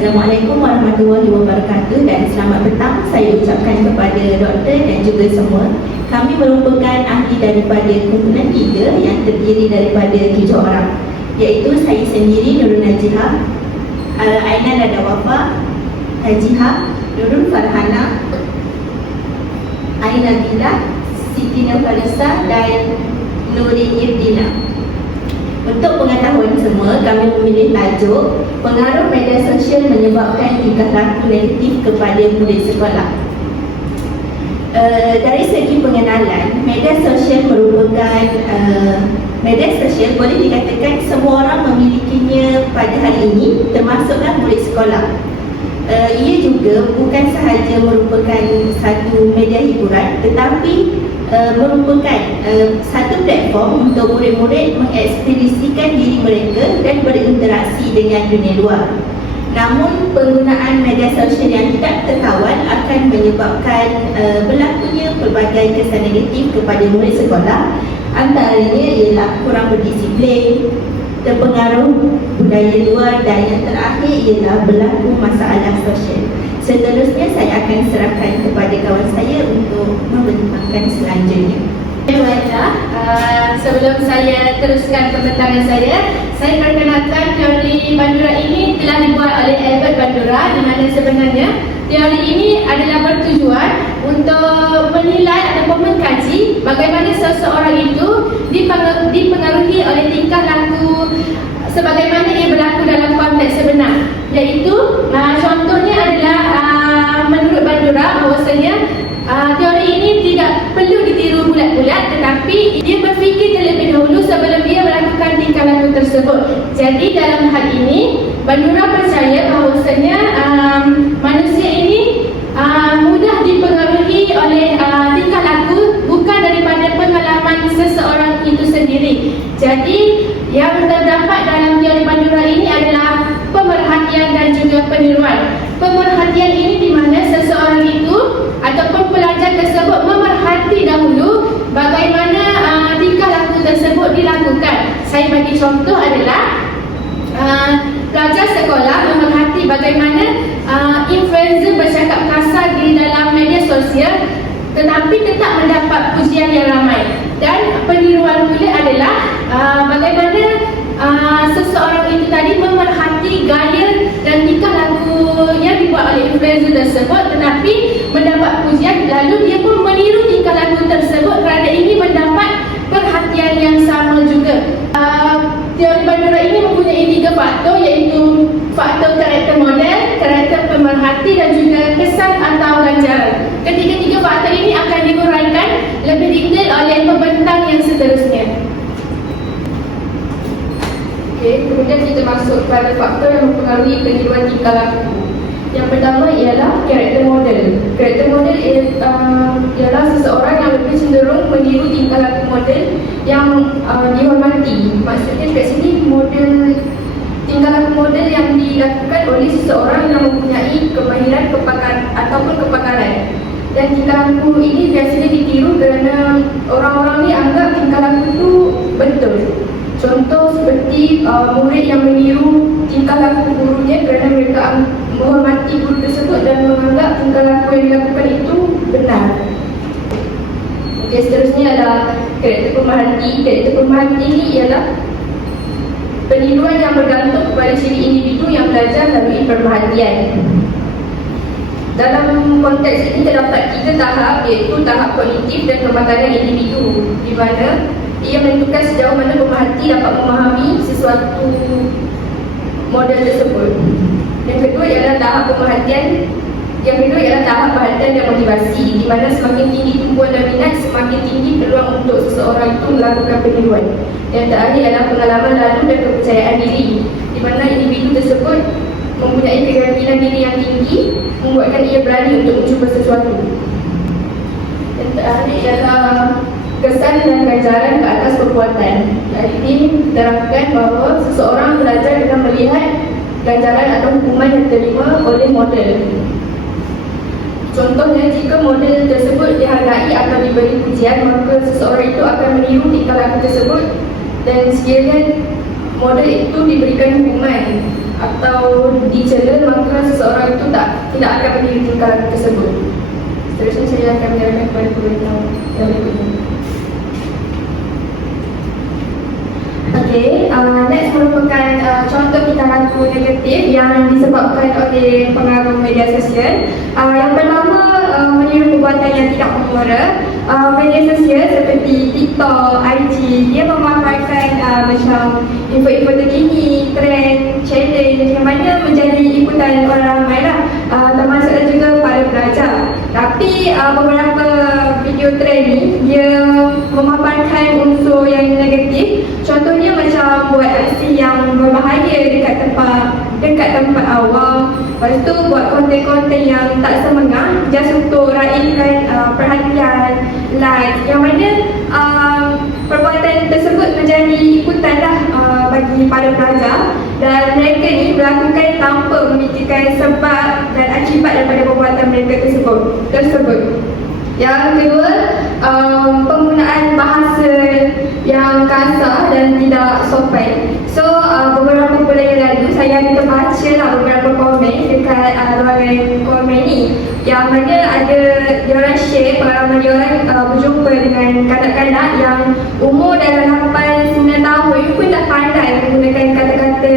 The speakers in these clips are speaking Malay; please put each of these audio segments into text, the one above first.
Assalamualaikum warahmatullahi wabarakatuh dan selamat petang saya ucapkan kepada doktor dan juga semua. Kami merupakan ahli daripada kumpulan 3 yang terdiri daripada 7 orang, iaitu saya sendiri Nurul Najihah, Aina Nada Wafa, Hajihah, Nurul Farhana, Aina Bila, Siti Nafarisa dan Nuri Irdina. Untuk pengetahuan semua, kami memilih tajuk pengaruh media sosial menyebabkan tingkah laku negatif kepada murid sekolah. Dari segi pengenalan, media sosial merupakan media sosial boleh dikatakan semua orang memilikinya pada hari ini, termasuklah murid sekolah. Ia juga bukan sahaja merupakan satu media hiburan, tetapi merupakan satu platform untuk murid-murid mengekspresikan diri mereka dan berinteraksi dengan dunia luar. Namun penggunaan media sosial yang tidak terkawal akan menyebabkan berlakunya pelbagai kesan negatif kepada murid sekolah. Antaranya ialah kurang berdisiplin, terpengaruh budaya luar, dan yang terakhir ialah berlaku masalah sosial. Seterusnya saya akan serahkan kepada kawan saya untuk membentangkan selanjutnya. Baiklah, sebelum saya teruskan pembentangan saya perkenalkan teori Bandura ini telah dibuat oleh Albert Bandura, di mana sebenarnya teori ini adalah bertujuan untuk menilai ataupun mengkaji bagaimana seseorang itu dipengaruhi oleh tingkah laku sebagaimana ia berlaku dalam konteks sebenar, iaitu contohnya adalah menurut Bandura bahawasanya teori ini tidak perlu ditiru bulat-bulat, tetapi ia berfikir terlebih dahulu sebelum ia melakukan tingkah laku tersebut. Jadi dalam hal ini Bandura percaya bahawasanya manusia ini mudah dipengaruhi oleh tingkah laku bukan daripada pengalaman seseorang itu sendiri. Jadi yang terdapat dalam teori Bandura ini adalah pemerhatian dan juga peniruan. Pemerhatian ini di mana seseorang itu ataupun pelajar tersebut memerhati dahulu bagaimana tingkah laku tersebut dilakukan. Saya bagi contoh adalah pelajar sekolah memerhati bagaimana influencer bercakap kasar di dalam media sosial tetapi tetap mendapat pujian yang ramai. Dan peniruan pula adalah bagaimana seseorang itu tadi memerhati gaya dan tingkah laku yang dibuat oleh influencer tersebut tetapi mendapat pujian, lalu dia pun meniru tingkah laku tersebut kerana ingin mendapat perhatian yang sama juga. Teori Bandura ini mempunyai 3 faktor, iaitu faktor karakter model, karakter pemerhati dan juga kesan atau ganjaran. Ketiga-tiga faktor ini akan diuraikan lebih detail oleh pembentang yang seterusnya. Kemudian kita masuk pada faktor yang mempengaruhi peniruan tingkah laku. Yang pertama ialah karakter model. Karakter model ialah seseorang yang lebih cenderung meniru tingkah laku model yang dihormati. Maksudnya kat sini model tingkah laku model yang dilakukan oleh seseorang yang mempunyai kemahiran ataupun kepakaran. Dan tingkah laku ini biasanya ditiru kerana orang-orang ni anggap tingkah laku itu betul. Contoh seperti murid yang meniru tingkah laku gurunya kerana mereka menghormati guru tersebut dan menganggap tingkah laku yang dilakukan itu benar. Seterusnya adalah karakter pemerhati. Karakter pemerhati ini ialah peniruan yang bergantung kepada ciri individu yang belajar melalui pemerhatian. Dalam konteks ini terdapat 3 tahap, iaitu tahap kognitif dan kemakanan individu, di mana ia menentukan sejauh mana pemerhati dapat memahami sesuatu model tersebut. Yang kedua ialah tahap pemerhatian. Yang kedua ialah tahap perhatian dan motivasi, di mana semakin tinggi tumpuan dan minat, semakin tinggi peluang untuk seseorang itu melakukan peniruan. Yang terakhir adalah pengalaman lalu dan kepercayaan diri, di mana individu tersebut mempunyai keyakinan diri yang tinggi, membuatkan ia berani untuk mencuba sesuatu. Yang terakhir ialah kesan dan ganjaran ke atas perbuatan. Ini diterangkan bahawa seseorang belajar dengan melihat ganjaran atau hukuman yang diterima oleh model. Contohnya, jika model tersebut dihargai atau diberi pujian, maka seseorang itu akan meniru tingkah laku tersebut, dan sekiranya model itu diberikan hukuman atau dicela, maka walaupun seseorang itu tidak akan berdiri tingkah tersebut. Seterusnya saya akan menyerahkan kepada pemberitahu yang berikutnya. Next merupakan contoh tingkah laku negatif yang disebabkan oleh pengaruh media sosial. Yang pertama, meniru perbuatan yang tidak bermoral. Media sosial seperti TikTok, IG, dia memaparkan macam info-info terkini, trend, challenge yang mana menjadi ikutan orang ramai lah, termasuklah juga para pelajar. Tapi beberapa video trend ni dia memaparkan unsur yang negatif. Contohnya macam buat aksi yang berbahaya dekat tempat awam. Lepas tu buat konten-konten yang tak semengah just untuk raihkan perhatian, like, yang mana perbuatan tersebut menjadi ikutan lah bagi para pelajar, dan mereka ni melakukan tanpa memikirkan sebab dan akibat daripada perbuatan mereka tersebut. Yang kedua, penggunaan bahasa yang kasar dan tidak sopan. So, beberapa bulan yang lalu saya ada terbaca lah beberapa komen dekat ruangan komen ni, yang mana ada diorang share pengalaman diorang berjumpa dengan kanak-kanak yang umur dalam 8-9 tahun pun dah pandai menggunakan kata-kata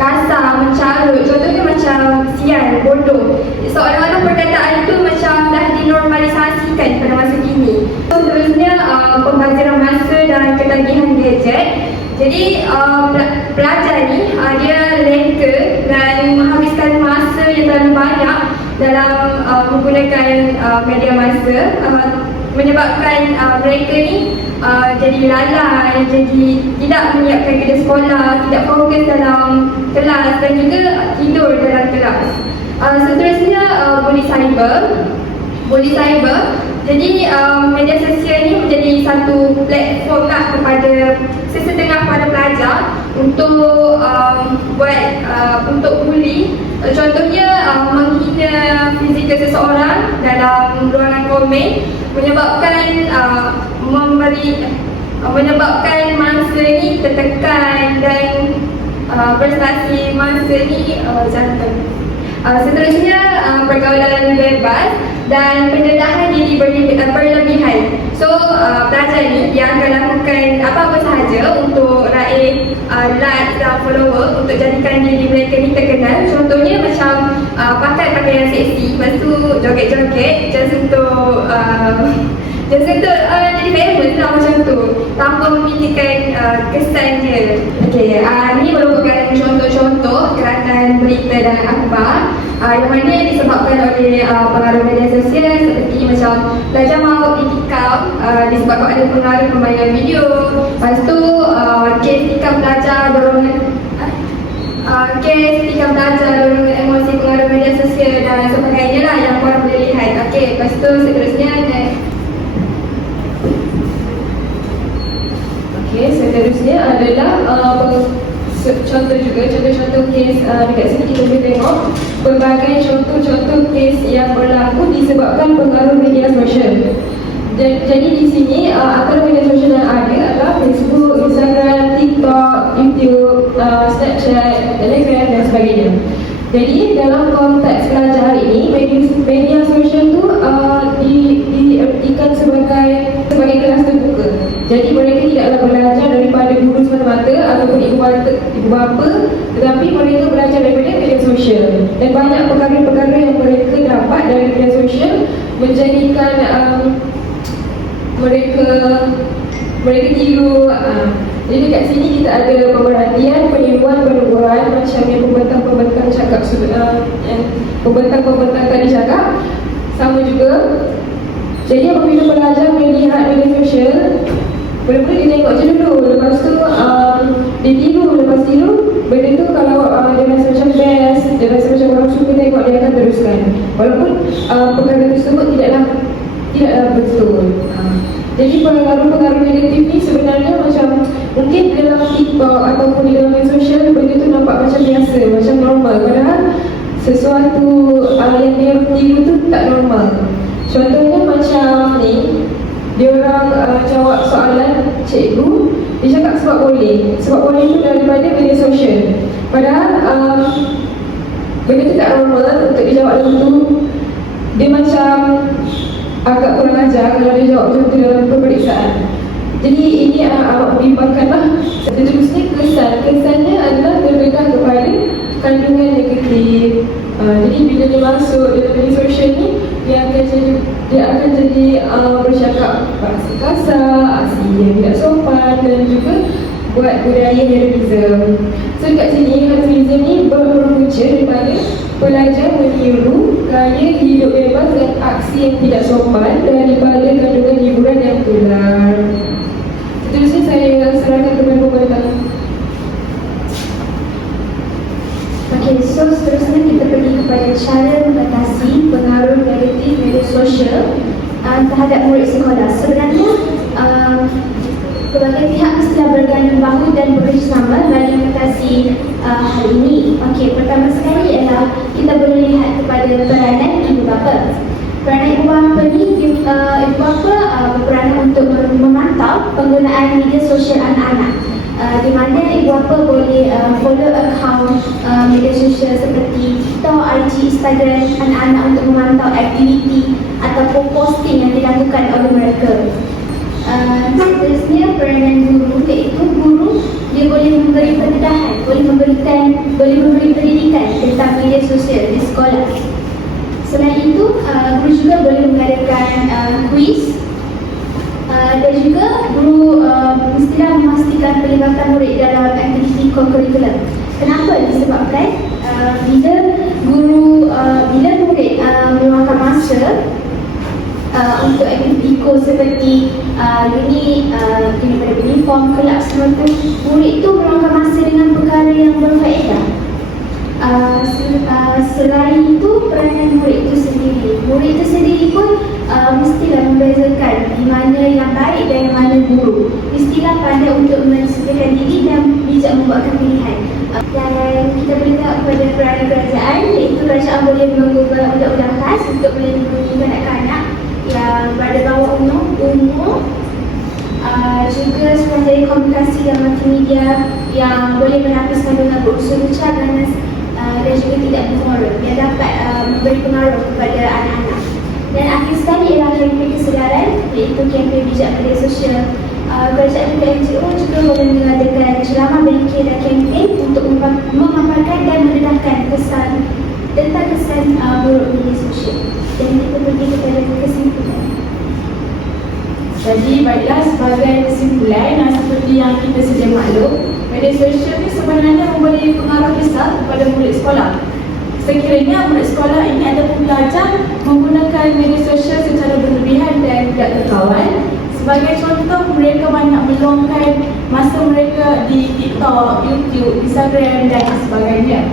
kasar, mencarut. Contohnya macam sial, bodoh. Seolah-olah perkataan itu macam dah dinormalisasikan pada masa kini. Seterusnya, pembaziran masa dan ketagihan gadget. Jadi pelajar ni dia leka dan menghabiskan masa yang terlalu banyak dalam menggunakan media masa, menyebabkan mereka ni jadi lalai, jadi tidak menyiapkan kerja sekolah, tidak fokus dalam kelas dan juga tidur dalam kelas. Seterusnya, bully cyber. Jadi media sosial ni menjadi satu platform lah kepada sesetengah pada pelajar untuk untuk bully. Contohnya menghina fizikal seseorang dalam ruangan komen, menyebabkan mangsa ni tertekan dan prestasi mangsa ni jatuh. Seterusnya, pergaulan bebas dan pendedahan diri berlebihan. So, pelajar ni dia akan lakukan apa-apa sahaja untuk raih likes dan follower, untuk jadikan diri mereka ni terkenal. Contohnya macam pakai pakaian seksi, lepas tu joget-joget just untuk jadi famous lah macam tu, tanpa memikirkan kesan dia. Ini merupakan contoh-contoh kerana berita dan akhbar yang mana disebabkan oleh pengaruh media sosial, seperti macam pelajar mahu ditikam disebabkan ada pengaruh pembayaran video. Lepas tu kes tikam pelajar dorongan emosi pengaruh media sosial dan sebagainya lah yang korang boleh lihat. Lepas tu seterusnya seterusnya adalah contoh-contoh kes dekat sini kita boleh tengok pelbagai contoh-contoh kes yang berlaku disebabkan pengaruh media sosial. Jadi di sini antara media sosial yang ada adalah Facebook, Instagram, TikTok, YouTube, Snapchat, Telegram dan sebagainya. Jadi dalam konteks pelajar hari ini, media sosial tu diartikan sebagai kelas terbuka. Jadi mereka tidaklah belajar daripada guru semata-mata ataupun ibu bapa, tetapi mereka belajar daripada media sosial. Dan banyak perkara-perkara yang mereka dapat dari media sosial menjadikan mereka tiru. Jadi kat sini kita ada pemerhatian, peniruan macam yang pembentang cakap, pembentang tadi cakap. Sama juga. Jadi apabila pelajar melihat media sosial, mula-mula dia tengok je dulu, lepas tu dia tiru, lepas tiru benda tu kalau dia rasa macam best, dia rasa macam orang suka tengok, dia akan teruskan walaupun perkara tersebut tidaklah betul. Jadi pengaruh negatif ni sebenarnya macam mungkin dalam TikTok ataupun di dalam media sosial benda tu nampak macam biasa, macam normal, padahal sesuatu yang dia tiru tu tak normal. Contohnya macam ni, dia orang jawab soalan cikgu, dia cakap sebab boleh tu daripada media sosial. Padahal benda tu tak normal untuk dijawab dalam tu. Dia macam agak kurang ajar kalau dia jawab macam tu dalam pemeriksaan. Jadi ini amat membimbangkanlah. Seterusnya kesannya adalah terdedah kepada kandungan negatif. Jadi bila dia masuk dalam media sosial ni, dia akan jadi bercakap bahasa kasar, aksi yang tidak sopan dan juga buat budaya heroism. So kat sini heroism ni berpunca daripada pelajar meniru gaya hidup bebas dan aksi yang tidak sopan daripada kandungan hiburan yang tular. Seterusnya saya serahkan kepada pembantu. Okey, so seterusnya kita pergi kepada cara mengatasi pengaruh negatif media sosial terhadap murid sekolah. Sebenarnya pelbagai pihak mestilah berganding bahu dan bekerjasama bagi mengatasi hal ini. Okey, pertama sekali ialah kita boleh lihat kepada peranan ibu bapa. Peranan ibu bapa ni, ibu bapa berperanan untuk memantau penggunaan media sosial anak-anak. Di mana ibu bapa boleh follow akaun media sosial seperti TikTok, IG, Instagram anak-anak untuk memantau aktiviti ataupun posting yang dilakukan oleh mereka. Seterusnya peranan guru, iaitu guru dia boleh memberi pendedahan, boleh memberi pendidikan tentang media sosial di sekolah. Selain itu, guru juga boleh mengadakan kuis dan juga guru mestilah memastikan pelibatan murid dalam aktiviti co-curricular. Kenapa? Disebabkan bila murid meluangkan masa untuk aktiviti eco seperti unit pada uniform, kelab semua tu, murid tu meluangkan masa dengan perkara yang berfaedah. Selain itu, peranan murid itu sendiri. Murid itu sendiri pun mestilah membezakan di mana yang baik dan yang mana buruk. Mestilah pandai untuk menyesuaikan diri dan bijak membuatkan pilihan. Dan kita boleh tengok kepada peranan kerajaan, iaitu kerajaan boleh mengubah undang-undang khas untuk melindungi kanak-kanak yang berada bawah umur. Juga suasana komunikasi dan multimedia yang boleh menapis kandungan berunsur ucap dan juga tidak berpengaruh, yang dapat memberi pengaruh kepada anak-anak. Dan akhir sekali ialah kempen kesedaran, iaitu kempen bijak media sosial. Kerajaan dan NGO juga boleh mengadakan ceramah berikir dan kempen untuk memaparkan dan mendedahkan tentang kesan buruk media sosial. Dan kita pergi kepada kesimpulan. Jadi baiklah, sebagai kesimpulan seperti yang kita sedia maklum, media sosial ni sebenarnya memberi pengaruh besar kepada murid sekolah. Sekiranya murid sekolah ini ataupun pelajar menggunakan media sosial secara berlebihan dan tidak terkawal, sebagai contoh mereka banyak meluangkan masa mereka di TikTok, YouTube, Instagram dan sebagainya.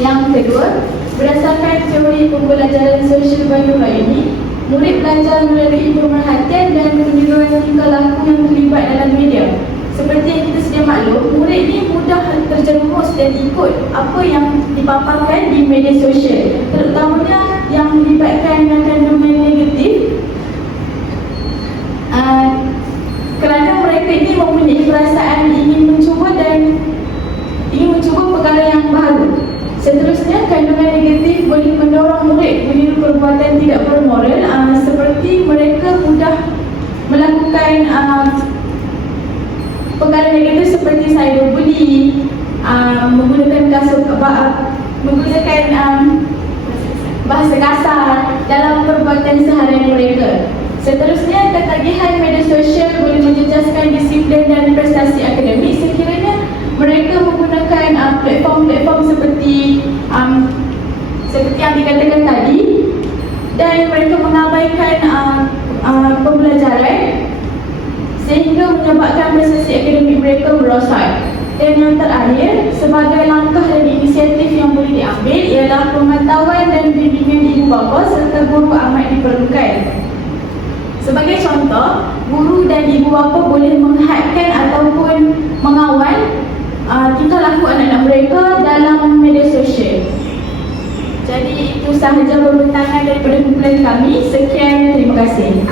Yang kedua, berdasarkan teori pembelajaran sosial Bandura ini, murid belajar melalui pemerhatian dan peniruan tingkah laku yang terlibat dalam media. Seperti yang kita sedia maklum, murid ini mudah terjerumus dan ikut apa yang dipaparkan di media sosial, terutamanya yang melibatkan kandungan negatif, kerana mereka ini mempunyai perasaan ingin mencuba perkara yang baru. Seterusnya, kandungan negatif boleh mendorong murid meniru perbuatan tidak bermoral, seperti mereka mudah melakukan perkara negatif seperti cyberbullying, menggunakan bahasa kasar dalam perbuatan seharian mereka. Seterusnya, ketagihan media sosial boleh menjejaskan disiplin dan prestasi akademik sekiranya mereka menggunakan platform-platform seperti yang dikatakan tadi, dan mereka mengabaikan pembelajaran sehingga menyebabkan prestasi akademik mereka merosot. Dan yang terakhir, sebagai langkah dan inisiatif yang boleh diambil ialah pengetahuan dan bimbingan ibu bapa serta guru amat diperlukan. Sebagai contoh, guru dan ibu bapa boleh menghadkan ataupun mengawal tingkah laku anak-anak mereka dalam media sosial. Jadi itu sahaja pembintangan daripada kumpulan kami. Sekian, terima kasih.